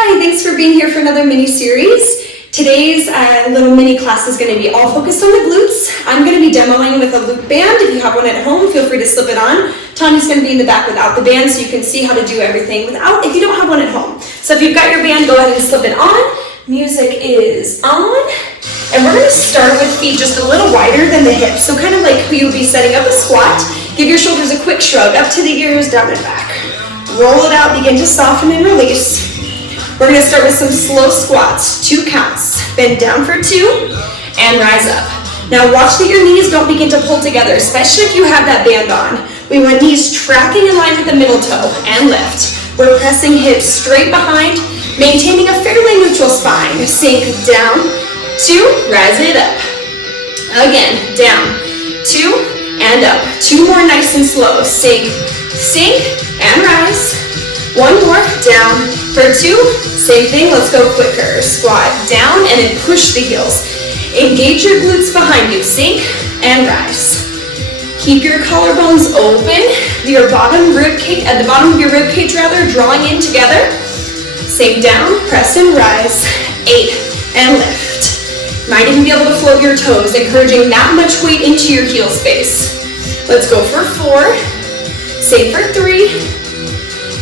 Hi, thanks for being here for another mini series. Today's little mini class is going to be all focused on the glutes. I'm going to be demoing with a loop band. If you have one at home, feel free to slip it on. Tanya's going to be in the back without the band so you can see how to do everything without if you don't have one at home. So if you've got your band, go ahead and slip it on. Music is on. And we're going to start with feet just a little wider than the hips. So kind of like you'll be setting up a squat. Give your shoulders a quick shrug up to the ears, down and back. Roll it out, begin to soften and release. We're going to start with some slow squats, 2 counts. Bend down for 2 and rise up. Now watch that your knees don't begin to pull together, especially if you have that band on. We want knees tracking in line with the middle toe and lift. We're pressing hips straight behind, maintaining a fairly neutral spine. Sink down, 2, rise it up. Again, down, 2 and up. 2 more nice and slow. Sink, and rise. 1 more, down for 2, same thing, let's go quicker. Squat down and then push the heels. Engage your glutes behind you, sink and rise. Keep your collarbones open, your bottom rib cage, at the bottom of your rib cage rather, drawing in together. Sink down, press and rise, 8 and lift. Might even be able to float your toes, encouraging that much weight into your heel space. Let's go for 4, same for 3,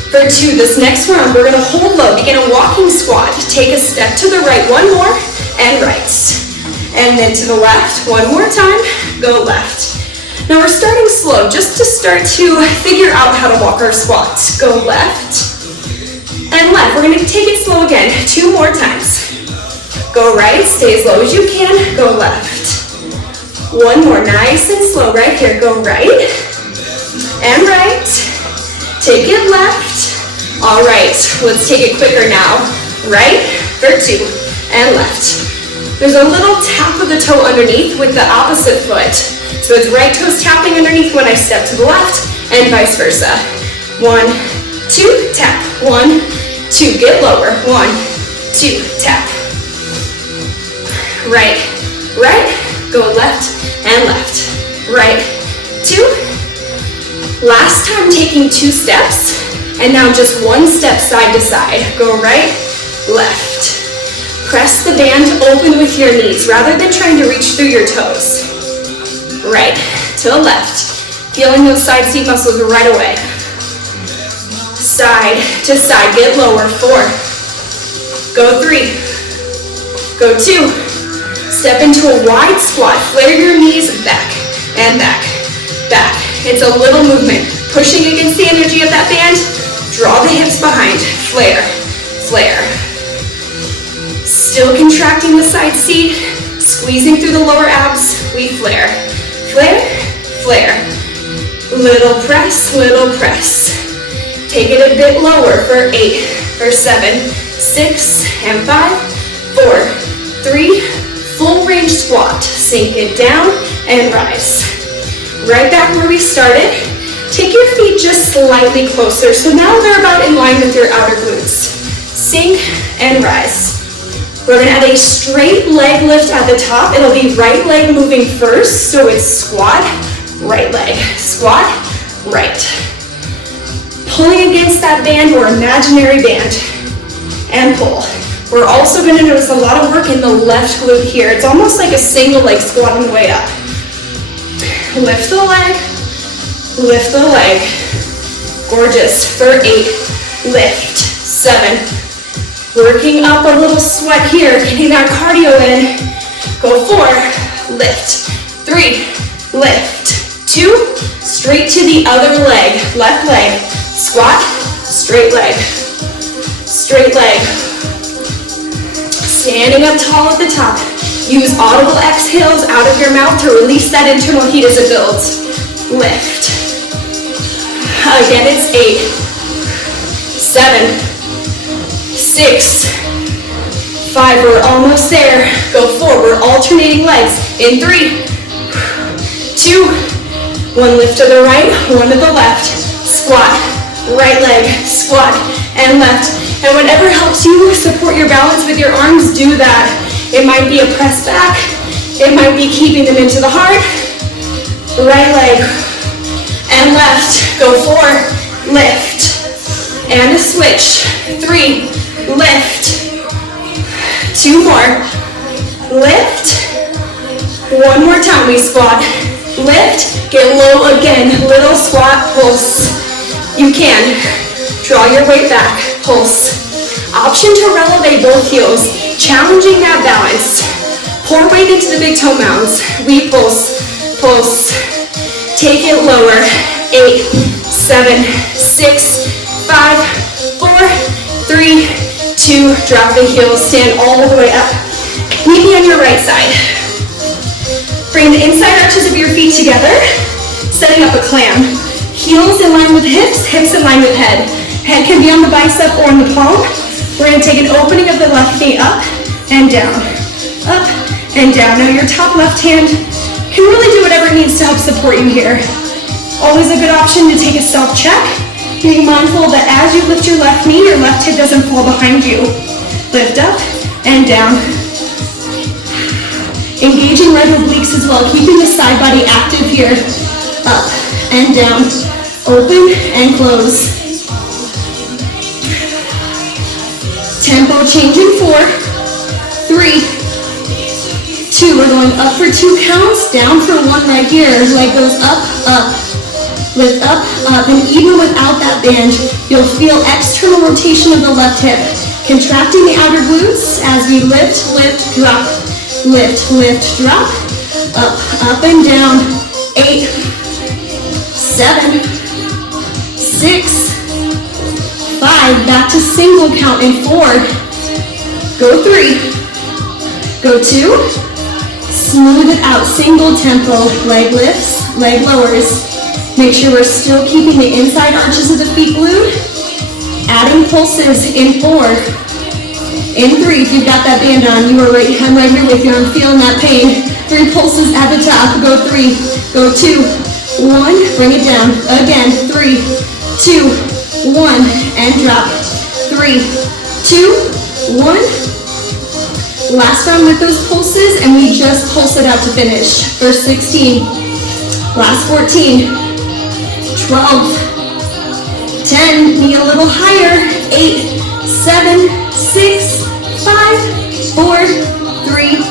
for 2, this next round, we're gonna hold low, begin a walking squat. Take a step to the right, 1 more, and right. And then to the left, 1 more time, go left. Now we're starting slow, just to start to figure out how to walk our squats. Go left and left. We're gonna take it slow again, 2 more times. Go right, stay as low as you can, go left. 1 more, nice and slow, right here, go right and right. Take it left. All right, let's take it quicker now. Right for 2 and left. There's a little tap of the toe underneath with the opposite foot. So it's right toes tapping underneath when I step to the left and vice versa. 1, 2, tap. 1, 2, get lower. 1, 2, tap. Right, go left and left. Right, 2. Last time taking 2 steps, and now just 1 step side to side. Go right, left. Press the band open with your knees rather than trying to reach through your toes. Right to the left. Feeling those side seat muscles right away. Side to side, get lower. 4. Go 3. Go 2. Step into a wide squat. Flare your knees back and back, back. It's a little movement. Pushing against the energy of that band. Draw the hips behind. Flare, flare. Still contracting the side seat. Squeezing through the lower abs. We flare, flare, flare. Little press, little press. Take it a bit lower for 8, for 7, 6, and 5, 4, 3. Full range squat. Sink it down and rise. Right back where we started. Take your feet just slightly closer. So now they're about in line with your outer glutes. Sink and rise. We're gonna add a straight leg lift at the top. It'll be right leg moving first. So it's squat, right leg, squat, right. Pulling against that band or imaginary band and pull. We're also gonna notice a lot of work in the left glute here. It's almost like a single leg squatting the way up. Lift the leg, lift the leg. Gorgeous. For 8, lift. 7. Working up a little sweat here, getting that cardio in. Go 4, lift. 3, lift. 2, straight to the other leg. Left leg, squat, straight leg. Straight leg. Standing up tall at the top. Use audible exhales out of your mouth to release that internal heat as it builds. Lift. Again, it's 8, 7, 6, 5, we're almost there. Go 4, we're alternating legs. In 3, 2, 1 lift to the right, 1 to the left. Squat, right leg, squat, and left. And whatever helps you support your balance with your arms, do that. It might be a press back. It might be keeping them into the heart. Right leg and left. Go 4, lift. And a switch. 3, lift. 2 more. Lift. 1 more time, we squat. Lift, get low again. Little squat, pulse. You can. Draw your weight back, pulse. Option to releve both heels. Challenging that balance. Pour weight into the big toe mounds. We pulse, pulse. Take it lower. 8, 7, 6, 5, 4, 3, 2. Drop the heels. Stand all the way up. Meet me on your right side. Bring the inside arches of your feet together, setting up a clam. Heels in line with hips, hips in line with head. Head can be on the bicep or on the palm. We're going to take an opening of the left knee up and down, up and down. Now your top left hand can really do whatever it needs to help support you here. Always a good option to take a self-check. Being mindful that as you lift your left knee, your left hip doesn't fall behind you. Lift up and down. Engaging right obliques as well, keeping the side body active here. Up and down, open and close. Tempo change in 4, 3, 2. We're going up for 2 counts, down for 1 right here. Leg goes up, up. Lift up, up, and even without that band, you'll feel external rotation of the left hip. Contracting the outer glutes as we lift, lift, drop. Lift, lift, drop, up and down. 8, 7, 6, 5, back to single count in 4, go 3, go 2, smooth it out, single tempo, leg lifts, leg lowers. Make sure we're still keeping the inside arches of the feet glued. Adding pulses in 4. In 3, if you've got that band on, I'm right here with you, I'm feeling that pain. 3 pulses at the top, go 3, go 2, 1, bring it down. Again, 3, 2, 1, and drop. 3, 2, 1. Last round with those pulses, and we just pulse it out to finish. First 16, last 14, 12, 10, knee a little higher, 8, 7, 6, 5, 4, 3,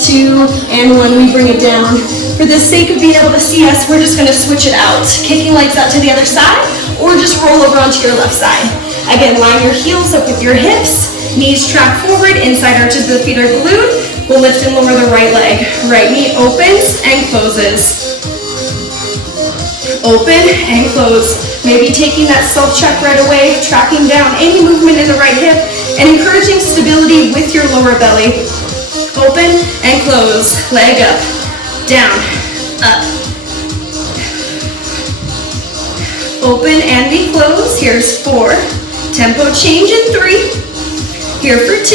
2, and 1. We bring it down. For the sake of being able to see us, we're just going to switch it out. Kicking legs out to the other side, or just roll over onto your left side. Again, line your heels up with your hips. Knees track forward, inside arches of the feet are glued. We'll lift and lower the right leg. Right knee opens and closes. Open and close. Maybe taking that self-check right away, tracking down any movement in the right hip, and encouraging stability with your lower belly. Open and close. Leg up, down, up. Open and we close. Here's 4. Tempo change in 3. Here for 2.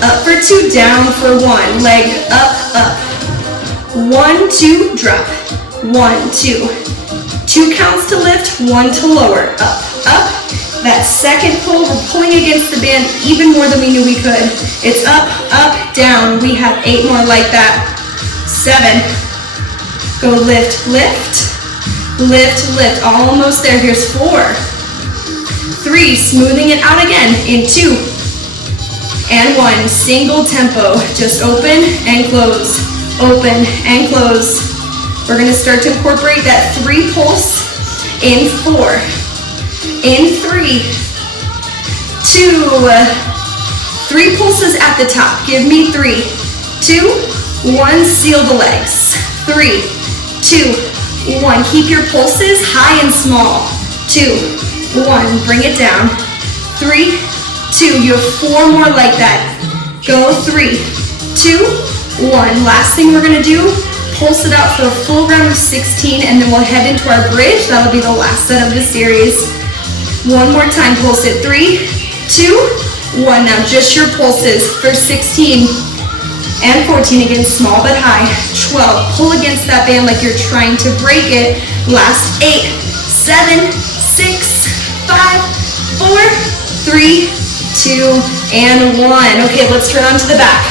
Up for 2, down for 1. Leg up, up. 1, 2, drop. 1, 2. 2 counts to lift, 1 to lower. Up, up. That second pull, we're pulling against the band even more than we knew we could. It's up, up, down. We have 8 more like that. 7. Go lift, lift. Lift, lift. Almost there. Here's 4. 3. Smoothing it out again in 2. And 1. Single tempo. Just open and close. Open and close. We're going to start to incorporate that 3 pulse in 4. In 3, 2, 3 pulses at the top. Give me 3, 2, 1. Seal the legs. 3, 2, 1. Keep your pulses high and small. 2, 1. Bring it down. 3, 2. You have 4 more like that. Go 3, 2, 1. Last thing we're going to do, pulse it out for a full round of 16, and then we'll head into our bridge. That'll be the last set of the series. 1 more time, pulse it. 3, 2, 1. Now just your pulses for 16 and 14. Again, small but high. 12. Pull against that band like you're trying to break it. Last 8, 7, 6, 5, 4, 3, 2, and 1. Okay, let's turn on to the back.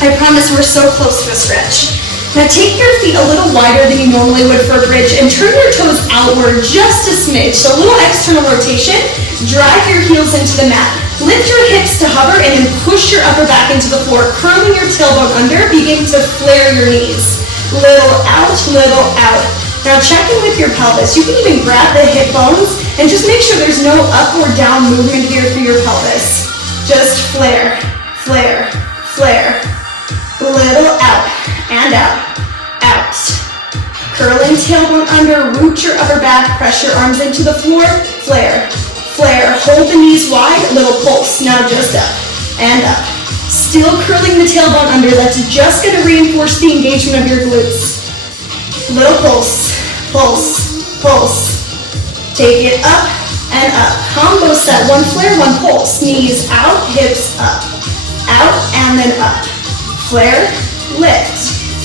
I promise we're so close to a stretch. Now take your feet a little wider than you normally would for a bridge and turn your toes outward just a smidge. So a little external rotation. Drive your heels into the mat. Lift your hips to hover and then push your upper back into the floor, curling your tailbone under, begin to flare your knees. Little out, little out. Now check in with your pelvis. You can even grab the hip bones and just make sure there's no up or down movement here through your pelvis. Just flare, flare, flare. Little out and out, out. Curling tailbone under, root your upper back, press your arms into the floor, flare, flare. Hold the knees wide, little pulse. Now just up and up. Still curling the tailbone under. That's just going to reinforce the engagement of your glutes. Little pulse, pulse, pulse. Take it up and up. Combo set, one flare, one pulse. Knees out, hips up. Out and then up. Flare, lift,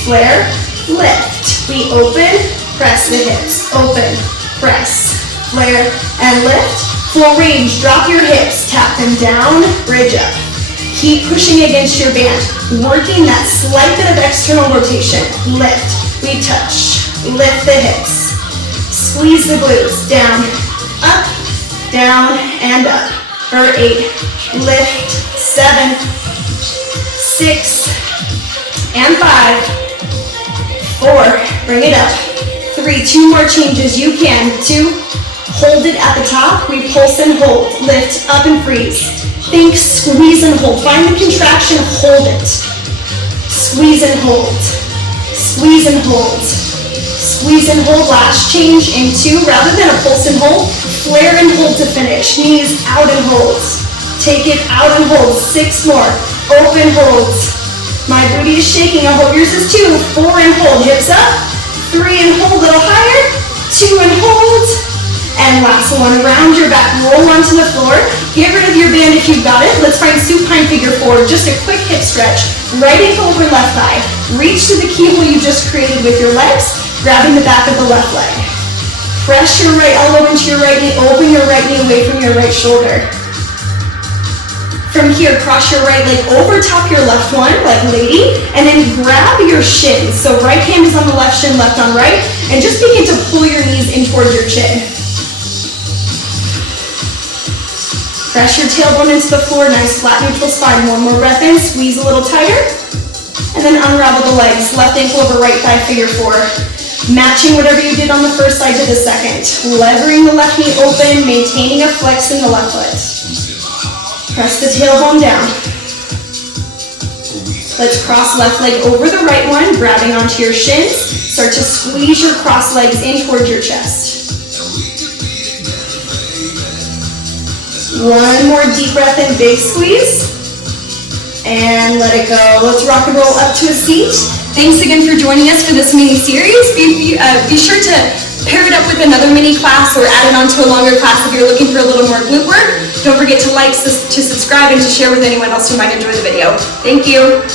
flare, lift. We open, press the hips. Open, press, flare, and lift. Full range, drop your hips, tap them down, bridge up. Keep pushing against your band, working that slight bit of external rotation. Lift, we touch, lift the hips. Squeeze the glutes, down, up, down, and up. For 8, lift, 7, 6, and 5, 4, bring it up. 3, 2 more changes, you can. 2, hold it at the top, we pulse and hold. Lift, up and freeze. Think, squeeze and hold. Find the contraction, hold it. Squeeze and hold. Squeeze and hold. Squeeze and hold, last change in 2. Rather than a pulse and hold, flare and hold to finish. Knees out and hold. Take it out and hold. 6 more. Open, hold. My booty is shaking, I hope yours is too. 4 and hold, hips up. 3 and hold, a little higher. 2 and hold. And last one, round your back, roll onto the floor. Get rid of your band if you've got it. Let's find supine figure 4. Just a quick hip stretch. Right ankle over left thigh. Reach to the keyhole you just created with your legs, grabbing the back of the left leg. Press your right elbow into your right knee. Open your right knee away from your right shoulder. From here, cross your right leg over top your left one, like lady, and then grab your shins. So right hand is on the left shin, left on right, and just begin to pull your knees in towards your chin. Press your tailbone into the floor, nice flat neutral spine. One more breath in, squeeze a little tighter, and then unravel the legs. Left ankle over right thigh, figure 4. Matching whatever you did on the first side to the second. Levering the left knee open, maintaining a flex in the left foot. Press the tailbone down. Let's cross left leg over the right one, grabbing onto your shins. Start to squeeze your cross legs in towards your chest. One more deep breath in, big squeeze. And let it go. Let's rock and roll up to a seat. Thanks again for joining us for this mini series. Be sure to pair it up with another mini class or add it onto a longer class if you're looking for a little more glute work. Don't forget to like, to subscribe, and to share with anyone else who might enjoy the video. Thank you.